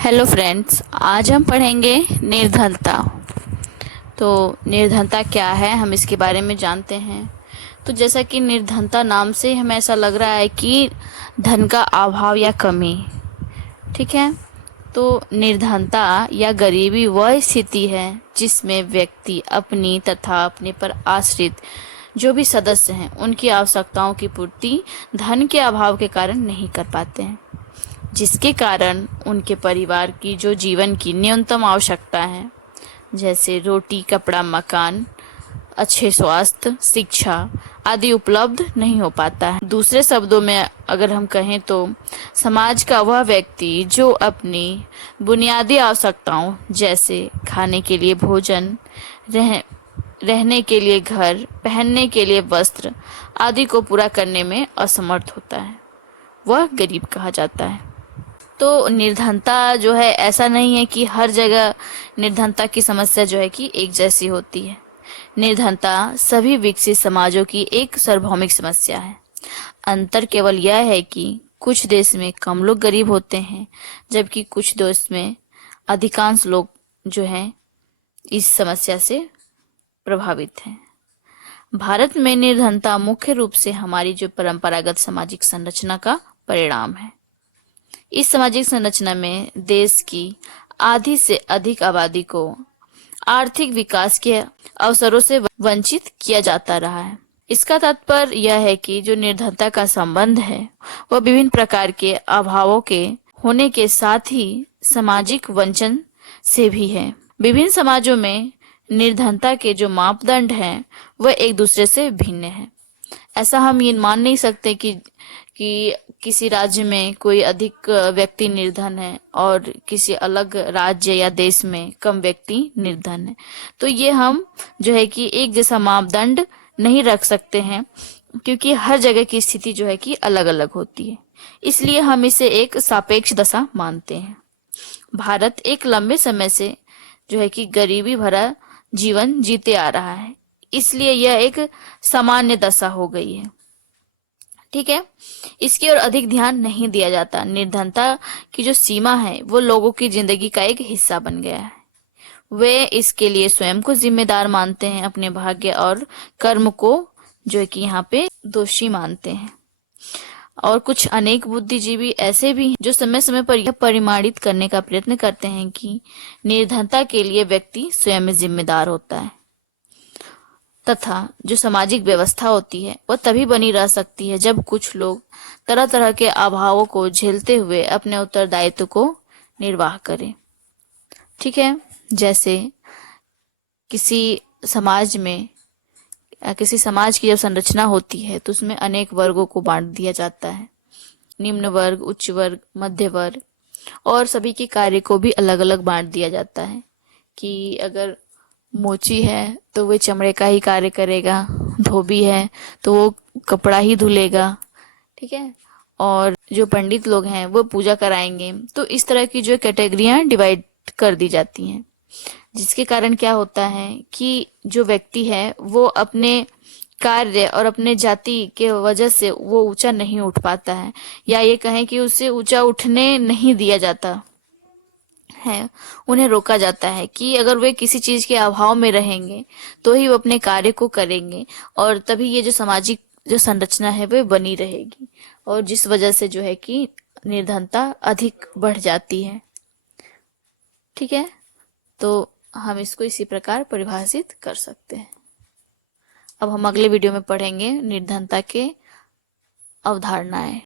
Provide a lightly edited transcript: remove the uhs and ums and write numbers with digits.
Hello friends, आज हम पढ़ेंगे निर्धनता। तो निर्धनता क्या है, हम इसके बारे में जानते हैं। तो जैसा कि निर्धनता नाम से हमें ऐसा लग रहा है कि धन का अभाव या कमी। ठीक है। तो निर्धनता या गरीबी वह स्थिति है जिसमें व्यक्ति अपनी तथा अपने पर आश्रित जो भी सदस्य हैं उनकी आवश्यकताओं की पूर्ति धन के अभाव के कारण नहीं कर पाते हैं, जिसके कारण उनके परिवार की जो जीवन की न्यूनतम आवश्यकता है, जैसे रोटी, कपड़ा, मकान, अच्छे स्वास्थ्य, शिक्षा आदि उपलब्ध नहीं हो पाता है। दूसरे शब्दों में अगर हम कहें तो समाज का वह व्यक्ति जो अपनी बुनियादी आवश्यकताओं जैसे खाने के लिए भोजन, रह रहने के लिए घर, पहनने के लिए वस्त्र आदि को पूरा करने में असमर्थ होता है, वह गरीब कहा जाता है। तो निर्धनता जो है, ऐसा नहीं है कि हर जगह निर्धनता की समस्या जो है कि एक जैसी होती है। निर्धनता सभी विकसित समाजों की एक सार्वभौमिक समस्या है। अंतर केवल यह है कि कुछ देश में कम लोग गरीब होते हैं, जबकि कुछ देश में अधिकांश लोग जो हैं इस समस्या से प्रभावित हैं। भारत में निर्धनता मुख्य रूप से हमारी जो परंपरागत सामाजिक संरचना का परिणाम है। इस सामाजिक संरचना में देश की आधी से अधिक आबादी को आर्थिक विकास के अवसरों से वंचित किया जाता रहा है। इसका तात्पर्य यह है कि जो निर्धनता का संबंध है वह विभिन्न प्रकार के अभावों के होने के साथ ही सामाजिक वंचन से भी है। विभिन्न समाजों में निर्धनता के जो मापदंड हैं वह एक दूसरे से भिन्न हैं। ऐसा हम ये मान नहीं सकते कि किसी राज्य में कोई अधिक व्यक्ति निर्धन है और किसी अलग राज्य या देश में कम व्यक्ति निर्धन है। तो ये हम जो है कि एक जैसा मापदंड नहीं रख सकते हैं, क्योंकि हर जगह की स्थिति जो है कि अलग अलग होती है। इसलिए हम इसे एक सापेक्ष दशा मानते हैं। भारत एक लंबे समय से जो है कि गरीबी भरा जीवन जीते आ रहा है, इसलिए यह एक सामान्य दशा हो गई है। ठीक है। इसकी ओर अधिक ध्यान नहीं दिया जाता। निर्धनता की जो सीमा है वो लोगों की जिंदगी का एक हिस्सा बन गया है। वे इसके लिए स्वयं को जिम्मेदार मानते हैं, अपने भाग्य और कर्म को जो है कि यहाँ पे दोषी मानते हैं। और कुछ अनेक बुद्धिजीवी ऐसे भी हैं जो समय समय पर यह परिमाणित करने का प्रयत्न करते हैं कि निर्धनता के लिए व्यक्ति स्वयं जिम्मेदार होता है, तथा जो सामाजिक व्यवस्था होती है वह तभी बनी रह सकती है जब कुछ लोग तरह तरह के अभावों को झेलते हुए अपने उत्तरदायित्व को निर्वाह करें। ठीक है। जैसे किसी समाज में किसी समाज की जब संरचना होती है तो उसमें अनेक वर्गों को बांट दिया जाता है। निम्न वर्ग, उच्च वर्ग, मध्य वर्ग, और सभी के कार्य को भी अलग अलग बांट दिया जाता है कि अगर मोची है तो वो चमड़े का ही कार्य करेगा, धोबी है तो वो कपड़ा ही धुलेगा। ठीक है। और जो पंडित लोग हैं वो पूजा कराएंगे। तो इस तरह की जो कैटेगरियां डिवाइड कर दी जाती हैं, जिसके कारण क्या होता है कि जो व्यक्ति है वो अपने कार्य और अपने जाति के वजह से वो ऊंचा नहीं उठ पाता है, या ये कहें कि उसे ऊंचा उठने नहीं दिया जाता है। उन्हें रोका जाता है कि अगर वे किसी चीज के अभाव में रहेंगे तो ही वो अपने कार्य को करेंगे, और तभी ये जो सामाजिक जो संरचना है वो बनी रहेगी, और जिस वजह से जो है कि निर्धनता अधिक बढ़ जाती है। ठीक है। तो हम इसको इसी प्रकार परिभाषित कर सकते हैं। अब हम अगले वीडियो में पढ़ेंगे निर्धनता के अवधारणाएं।